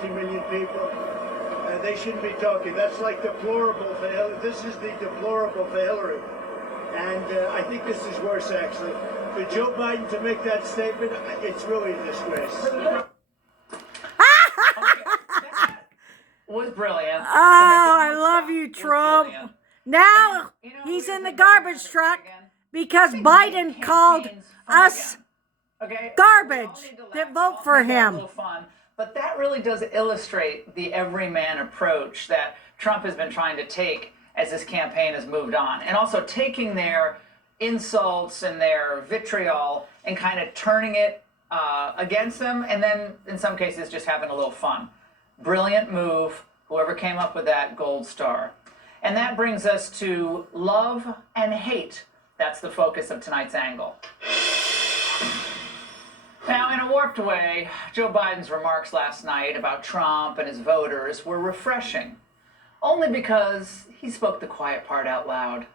50 million people. They shouldn't be talking. That's like deplorable for Hillary. This is the deplorable for Hillary. And I think this is worse, actually. For Joe Biden to make that statement, it's really a disgrace. Was brilliant. Oh, I love you, Trump. Now he's in the garbage truck because Biden called us garbage that vote for him. But that really does illustrate the everyman approach that Trump has been trying to take as this campaign has moved on. And also taking their insults and their vitriol and kind of turning it against them, and then in some cases just having a little fun. Brilliant move. Whoever came up with that, gold star. And that brings us to love and hate. That's the focus of tonight's angle. Now, in a warped way, Joe Biden's remarks last night about Trump and his voters were refreshing, only because he spoke the quiet part out loud.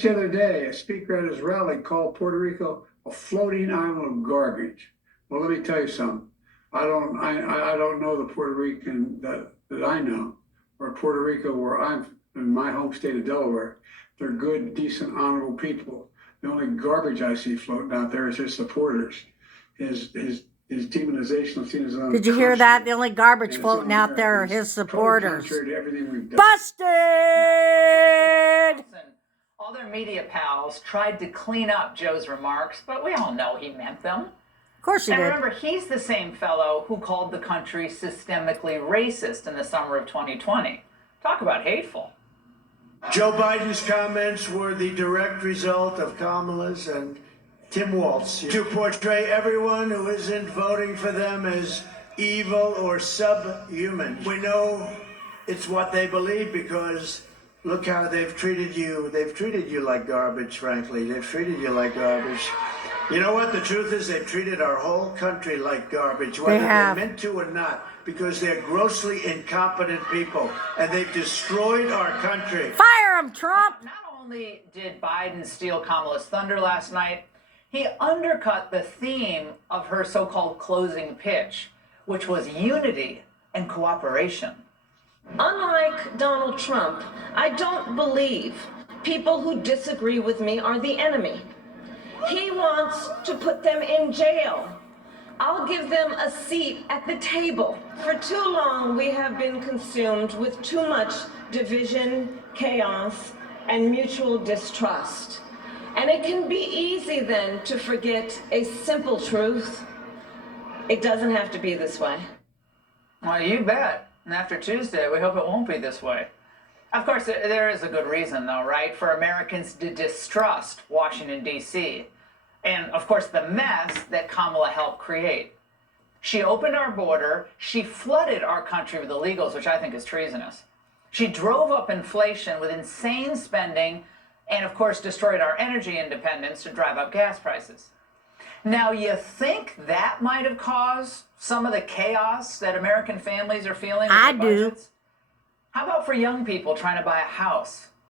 The other day, a speaker at his rally called Puerto Rico a floating island of garbage. Well, let me tell you something. I don't know the Puerto Rican that I know, or Puerto Rico where I'm in my home state of Delaware. They're good, decent, honorable people. The only garbage I see floating out there is his supporters. His demonization of his own. Did you hear that? The only garbage floating out there are his supporters. Contrary to everything we've done. Busted! All their media pals tried to clean up Joe's remarks, but we all know he meant them. Of course he did. And remember, he's the same fellow who called the country systemically racist in the summer of 2020. Talk about hateful. Joe Biden's comments were the direct result of Kamala's and Tim Walz to portray everyone who isn't voting for them as evil or subhuman. We know it's what they believe because look how they've treated you. They've treated you like garbage, frankly. They've treated you like garbage. You know what? The truth is they've treated our whole country like garbage, whether they're meant to or not, because they're grossly incompetent people, and they've destroyed our country. Fire him, Trump! Not only did Biden steal Kamala's thunder last night, he undercut the theme of her so-called closing pitch, which was unity and cooperation. Unlike Donald Trump, I don't believe people who disagree with me are the enemy. He wants to put them in jail. I'll give them a seat at the table. For too long, we have been consumed with too much division, chaos, and mutual distrust. And it can be easy then to forget a simple truth. It doesn't have to be this way. Well, you bet. And after Tuesday, we hope it won't be this way. Of course, there is a good reason, though, right, for Americans to distrust Washington, D.C. And, of course, the mess that Kamala helped create. She opened our border. She flooded our country with illegals, which I think is treasonous. She drove up inflation with insane spending and, of course, destroyed our energy independence to drive up gas prices. Now, you think that might have caused some of the chaos that American families are feeling with their budgets? How about for young people trying to buy a house?